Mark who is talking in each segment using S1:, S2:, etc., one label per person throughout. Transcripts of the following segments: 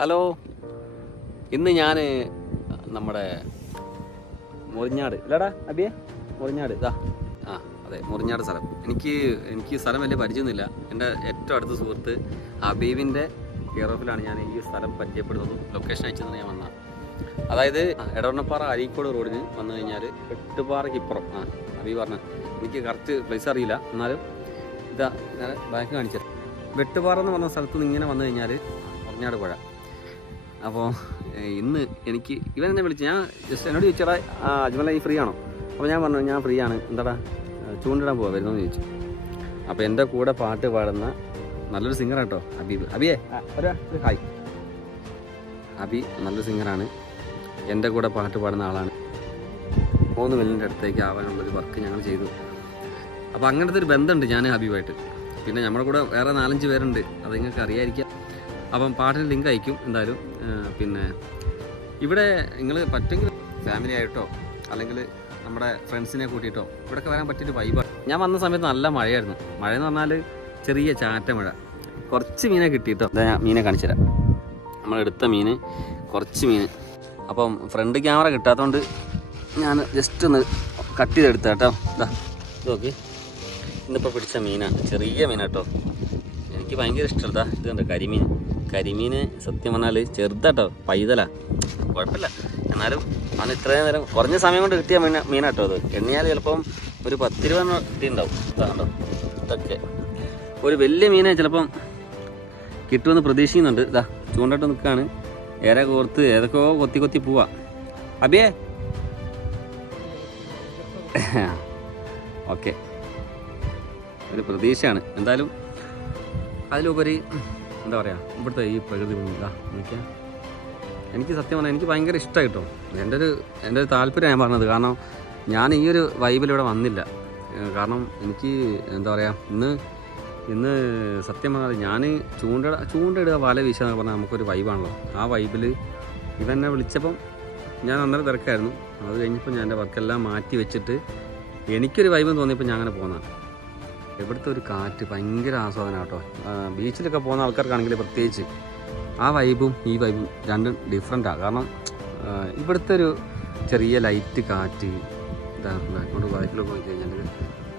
S1: Hello. ഇന്ന് ഞാൻ നമ്മുടെ മുറിഞ്ഞാട്. ഇല്ലടാ അബിയെ? മുറിഞ്ഞാട് ഇതാ ആ അതെ മുറിഞ്ഞാട് സ്ഥലം. എനിക്ക് എനിക്ക് സ്ഥലം വലിയ പരിചയമൊന്നുമില്ല. എന്റെ ഏറ്റവും അടുത്ത സുഹൃത്ത് ഹബീബിന്റെ കെയർ ഓഫിലാണ് ഞാൻ ഈ സ്ഥലം പരിചയപ്പെടുന്നതും. ലൊക്കേഷൻ അയച്ചതെന്ന് ഞാൻ വന്ന അതായത് എടവണ്ണപ്പാറ അരീക്കോട് റോഡിന് വന്നു കഴിഞ്ഞാൽ എട്ടുപാറയ്ക്ക് ഇപ്പുറം. ആ ഹബീബ് പറഞ്ഞ. എനിക്ക് കറക്റ്റ് പ്ലേസ് അറിയില്ല. എന്നാലും ഇതാ ഞാൻ ബാങ്ക് കാണിച്ചത്. വെട്ടുപാറ എന്ന് പറഞ്ഞ സ്ഥലത്ത് നിന്ന് ഇങ്ങനെ വന്നു കഴിഞ്ഞാൽ മുറിഞ്ഞാട് പുഴ. അപ്പോൾ ഇന്ന് എനിക്ക് ഇവൻ എന്നെ വിളിച്ച് ഞാൻ ജസ്റ്റ് എന്നോട് ചോദിച്ചടാ ആ അജ്മല ഈ ഫ്രീ ആണോ അപ്പോൾ ഞാൻ പറഞ്ഞു ഞാൻ ഫ്രീ ആണ് എന്താടാ ചൂണ്ടിടാൻ പോവാ വരുന്നതെന്ന് ചോദിച്ചു. അപ്പോൾ എന്റെ കൂടെ പാട്ട് പാടുന്ന നല്ലൊരു സിംഗർ കേട്ടോ അബീബ്. അബിയേ ഹായ്. അബി നല്ലൊരു സിംഗറാണ് എന്റെ കൂടെ പാട്ട് പാടുന്ന ആളാണ്. മൂന്ന് മില്ലിന്റെ അടുത്തേക്ക് ആവാനുള്ളൊരു വർക്ക് ഞങ്ങൾ ചെയ്തു. അപ്പോൾ അങ്ങനത്തെ ഒരു ബന്ധമുണ്ട് ഞാൻ ഹബീബായിട്ട് പിന്നെ നമ്മുടെ കൂടെ വേറെ നാലഞ്ച് പേരുണ്ട് അത് നിങ്ങൾക്ക് അറിയാതിരിക്കാം അപ്പം പാട്ടിന് ലിങ്ക് അയക്കും എന്തായാലും. പിന്നെ ഇവിടെ നിങ്ങൾ പറ്റുമെങ്കിൽ ഫാമിലി ആയിട്ടോ അല്ലെങ്കിൽ നമ്മുടെ ഫ്രണ്ട്സിനെ കൂട്ടിയിട്ടോ ഇവിടെയൊക്കെ വരാൻ പറ്റിയൊരു വൈബാണ് ഞാൻ വന്ന സമയത്ത് നല്ല മഴയായിരുന്നു. മഴ എന്ന് പറഞ്ഞാൽ ചെറിയ ചാറ്റ മഴ. കുറച്ച് മീനെ കിട്ടിയിട്ടോ. ഇതാ ഞാൻ മീനെ കാണിച്ചു തരാം. നമ്മൾ എടുത്ത മീൻ കുറച്ച് മീൻ അപ്പം ഫ്രണ്ട് ക്യാമറ കിട്ടാത്തതുകൊണ്ട് ഞാൻ ജസ്റ്റ് ഒന്ന് കട്ട് ചെയ്തെടുത്ത കേട്ടോ. ഇതാ നോക്കി. ഇന്നിപ്പോൾ പിടിച്ച മീനാണ്. ചെറിയ മീനാട്ടോ എനിക്ക് ഭയങ്കര ഇഷ്ടമല്ല ഇത് എന്താ കരിമീൻ. കരിമീൻ സത്യം പറഞ്ഞാൽ ചെറുതാട്ടോ പൈതലാ. കുഴപ്പമില്ല. എന്നാലും അവന് ഇത്രയും നേരം കുറഞ്ഞ സമയം കൊണ്ട് കിട്ടിയ മീന മീനാട്ടോ അത്. എണ്ണിയാൽ ചിലപ്പം ഒരു പത്ത് രൂപ കിട്ടിയിട്ടുണ്ടാവും. ഇതൊക്കെ. ഒരു വലിയ മീനെ ചിലപ്പം കിട്ടുമെന്ന് പ്രതീക്ഷിക്കുന്നുണ്ട്. ഇതാ ചൂണ്ടിട്ട് നിൽക്കുകയാണ് ഏറെ കോർത്ത് ഏതൊക്കെയോ കൊത്തി കൊത്തി പോവാ. അബിയേ. ഓക്കെ. ഒരു പ്രതീക്ഷയാണ്. എന്തായാലും അതിലുപരി എന്താ പറയുക ഇവിടുത്തെ ഈ പ്രകൃതി ഭംഗി. ഇതാ നോക്കിയാൽ എനിക്ക് സത്യം പറഞ്ഞാൽ എനിക്ക് ഭയങ്കര ഇഷ്ടമായി കേട്ടോ. എന്റെ ഒരു എന്റെ ഒരു താല്പര്യം ഞാൻ പറഞ്ഞത്. കാരണം ഞാൻ ഈ ഒരു വൈബിലിവിടെ വന്നില്ല. കാരണം എനിക്ക് എന്താ പറയുക ഇന്ന് ഇന്ന് സത്യം പറഞ്ഞാൽ ഞാൻ ചൂണ്ട ചൂണ്ടയിടുക വല വീശുക എന്നൊക്കെ പറഞ്ഞാൽ നമുക്കൊരു വൈബാണല്ലോ ആ വൈബിൽ ഇവനെ വിളിച്ചപ്പം ഞാൻ അന്നേരം തിരക്കായിരുന്നു. അത് കഴിഞ്ഞപ്പോൾ ഞാൻ എന്റെ വർക്കെല്ലാം മാറ്റി വെച്ചിട്ട് എനിക്കൊരു വൈബ് തോന്നിയപ്പോൾ ഞാൻ അങ്ങനെ പോകുന്നതാണ് ഇവിടുത്തെ ഒരു കാറ്റ് ഭയങ്കര ആസ്വാദനം കേട്ടോ. ബീച്ചിലൊക്കെ പോകുന്ന ആൾക്കാർക്കാണെങ്കിൽ പ്രത്യേകിച്ച് ആ വൈബും ഈ വൈബും രണ്ടും ഡിഫറെന്റാണ് കാരണം ഇവിടുത്തെ ഒരു ചെറിയ ലൈറ്റ് കാറ്റ് ഇതാ അങ്ങോട്ട് ബാക്കിലൊക്കെ പോയി കഴിഞ്ഞാൽ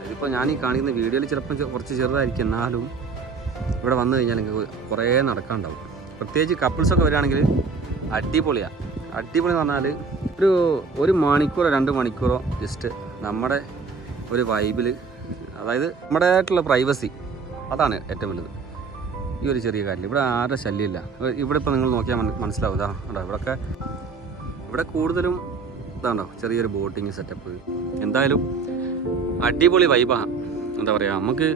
S1: ഇതിപ്പോൾ ഞാൻ ഈ കാണിക്കുന്ന വീഡിയോയിൽ ചിലപ്പോൾ കുറച്ച് ചെറുതായിരിക്കും. എന്നാലും ഇവിടെ വന്നു കഴിഞ്ഞാൽ എനിക്ക് കുറേ നടക്കാനുണ്ടാവും പ്രത്യേകിച്ച് കപ്പിൾസൊക്കെ വരികയാണെങ്കിൽ അടിപൊളിയാണ് അടിപൊളി എന്ന് പറഞ്ഞാൽ ഒരു ഒരു മണിക്കൂറോ രണ്ട് മണിക്കൂറോ ജസ്റ്റ് നമ്മുടെ ഒരു വൈബിൽ അതായത് നമ്മുടെ ആയിട്ടുള്ള പ്രൈവസി അതാണ് ഏറ്റവും വലുത്. ഈ ഒരു ചെറിയ കാര്യം ഇവിടെ ആരുടെ ശല്യമില്ല. ഇവ- ഇവിടെ ഇപ്പോൾ നിങ്ങൾ നോക്കിയാൽ മന- മനസ്സിലാവും. ഇതാ ഉണ്ടോ ഇവിടെയൊക്കെ ഇവിടെ കൂടുതലും ഇതാണോ ചെറിയൊരു ബോട്ടിങ് സെറ്റപ്പ് എന്തായാലും അടിപൊളി വൈബാണ് എന്താ പറയുക നമുക്ക്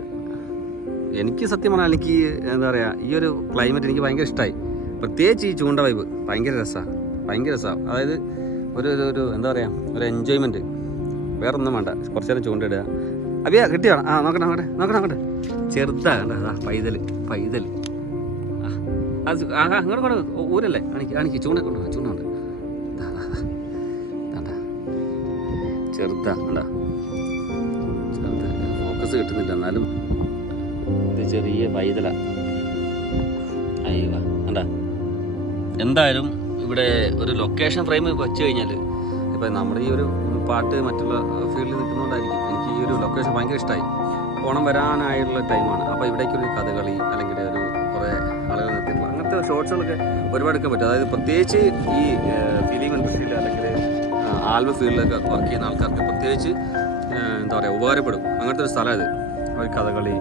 S1: എനിക്ക് സത്യം പറഞ്ഞാൽ എനിക്ക് എന്താ പറയുക ഈ ഒരു ക്ലൈമറ്റ് എനിക്ക് ഭയങ്കര ഇഷ്ടമായി പ്രത്യേകിച്ച് ഈ ചൂണ്ട വൈബ് ഭയങ്കര രസമാണ് ഭയങ്കര രസമാണ് അതായത് ഒരു ഒരു എന്താ പറയുക ഒരു എൻജോയ്മെന്റ് വേറൊന്നും വേണ്ട. കുറച്ച് നേരം ചൂണ്ടയിടുക അബിയ കിട്ടിയോ? ആ നോക്കട്ടെ നോക്കട്ടെ നോക്കട്ടെ നോക്കട്ടെ. ചെറുതാ അതാ പൈതൽ പൈതൽ അത് ആ അങ്ങോട്ട് കൊണ്ട് ഊരല്ലേ? കാണിക്ക് കാണിക്ക് ചൂണ്ട കൊണ്ട് ചൂണ്ടുണ്ട്. ചെറുതാ കണ്ടാ? ഫോക്കസ് കിട്ടുന്നില്ല എന്നാലും. ഇത് ചെറിയ പൈതല. അയ്യോ കണ്ടാ? എന്തായാലും ഇവിടെ ഒരു ലൊക്കേഷൻ ഫ്രെയിം വെച്ച് കഴിഞ്ഞാൽ ഇപ്പം നമ്മുടെ ഈ ഒരു പാട്ട് മറ്റുള്ള ഫീൽഡിൽ നിൽക്കുന്നതുകൊണ്ടായിരിക്കും എനിക്ക് ഈ ഒരു ലൊക്കേഷൻ ഭയങ്കര ഇഷ്ടമായി ഓണം വരാനായുള്ള ടൈമാണ് അപ്പോൾ ഇവിടേക്കൊരു കഥകളി അല്ലെങ്കിൽ ഒരു കുറേ ആളുകൾ നിർത്തിയിട്ടുള്ള അങ്ങനത്തെ ഷോർട്സുകളൊക്കെ ഒരുപാട് എടുക്കാൻ പറ്റും. അതായത് പ്രത്യേകിച്ച് ഈ ഫിലിം ഇൻഡസ്ട്രിയിൽ അല്ലെങ്കിൽ ആൽബം ഫീൽഡിലൊക്കെ വർക്ക് ചെയ്യുന്ന ആൾക്കാർക്ക് പ്രത്യേകിച്ച് എന്താ പറയുക ഉപകാരപ്പെടും. അങ്ങനത്തെ ഒരു സ്ഥലം ഇത് ഒരു കഥകളി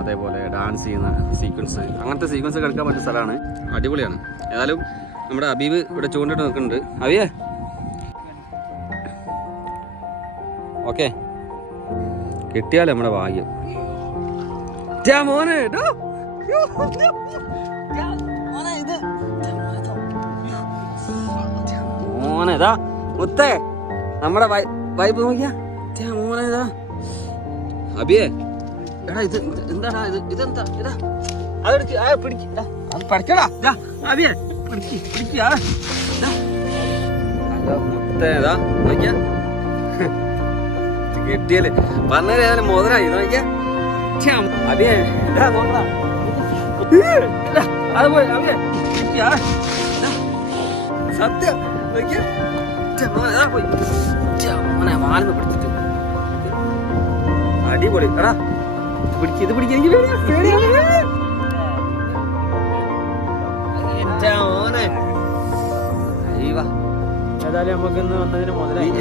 S1: അതേപോലെ ഡാൻസ് ചെയ്യുന്ന സീക്വൻസ് അങ്ങനത്തെ സീക്വൻസ് എടുക്കാൻ പറ്റിയ സ്ഥലമാണ്. അടിപൊളിയാണ്. ഏതായാലും നമ്മുടെ അബീബ് ഇവിടെ ചൂണ്ടിട്ട് നിൽക്കുന്നുണ്ട്. അബിയേ? ഓക്കെ. കിട്ടിയാലേ നമ്മുടെ ഭാഗ്യം. മോനെ ടാ. യ്യോ, ടാ. ടാ, മോനെ, ഇത്. മോനെ ഇതാ മുത്തേ നമ്മുടെ വൈബ് നോക്കിയാ. ടാ, മോനെ ഇതാ അബിയേ. എടാ ഇത് ഇത് എന്താടാ ഇത് ഇതെന്താ? ഇതാ അതെടുക്ക് ആ പിടിക്ക്. അത് പഠിക്കടാ ദാ അബിയേ പിടിക്ക് പിടിക്ക് ആ. ദാ. അതാ മുത്തേ ഇതാ നോക്കിയാ. കിട്ടിയല്ലേ? പറഞ്ഞ ഏതായാലും മുതലായി നോക്കിയാ ഇതാ നോക്കടാ അത് പോയി. സത്യം പോയി. പിടിച്ചിട്ട്. അടിപൊളി. എടാ പിടിക്ക ഇത് പിടിക്ക് എനിക്ക് പേടിയാ, അയ്യവാ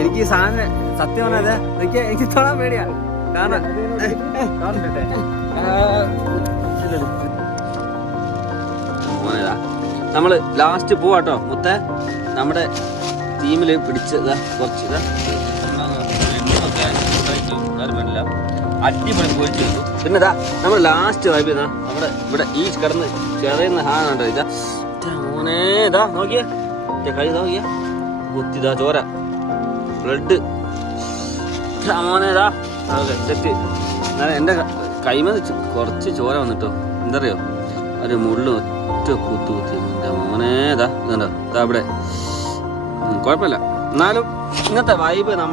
S1: എനിക്ക് സാധനം സത്യം പറഞ്ഞത് എനിക്ക് എനിക്ക് തൊടാൻ പേടിയാ. കാരണം നമ്മൾ ലാസ്റ്റ് പോവാട്ടോ. മുത്ത നമ്മുടെ ടീമിൽ പിടിച്ചത് കുറച്ച് ഇതാ. അടിപൊളി പോയിട്ട് പിന്നെ ഇതാ നമ്മൾ ലാസ്റ്റ് വൈബ് ഇതാ. നമ്മുടെ ഇവിടെ ഈ കിടന്ന് ചെറിയുന്ന സാധനം ഉണ്ടോ ഇതാ? മോനേതാ നോക്കിയേ. കഴിഞ്ഞ നോക്കിയേ. കുത്തിതാ ചോര. ബ്ലഡ് മോനേതാ സെറ്റ് എന്നാലും എന്റെ കൈമ കുറച്ച് ചോര വന്നിട്ടോ. എന്തറിയോ ഒരു മുള്ളു ഒറ്റ കുത്തു കുത്തി. എന്റെ മോനേതാ ഇതുണ്ടോ? ഇതാ ഇവിടെ. ഉം, കുഴപ്പമില്ല. എന്നാലും ഇന്നത്തെ വൈബ് നമ്മൾ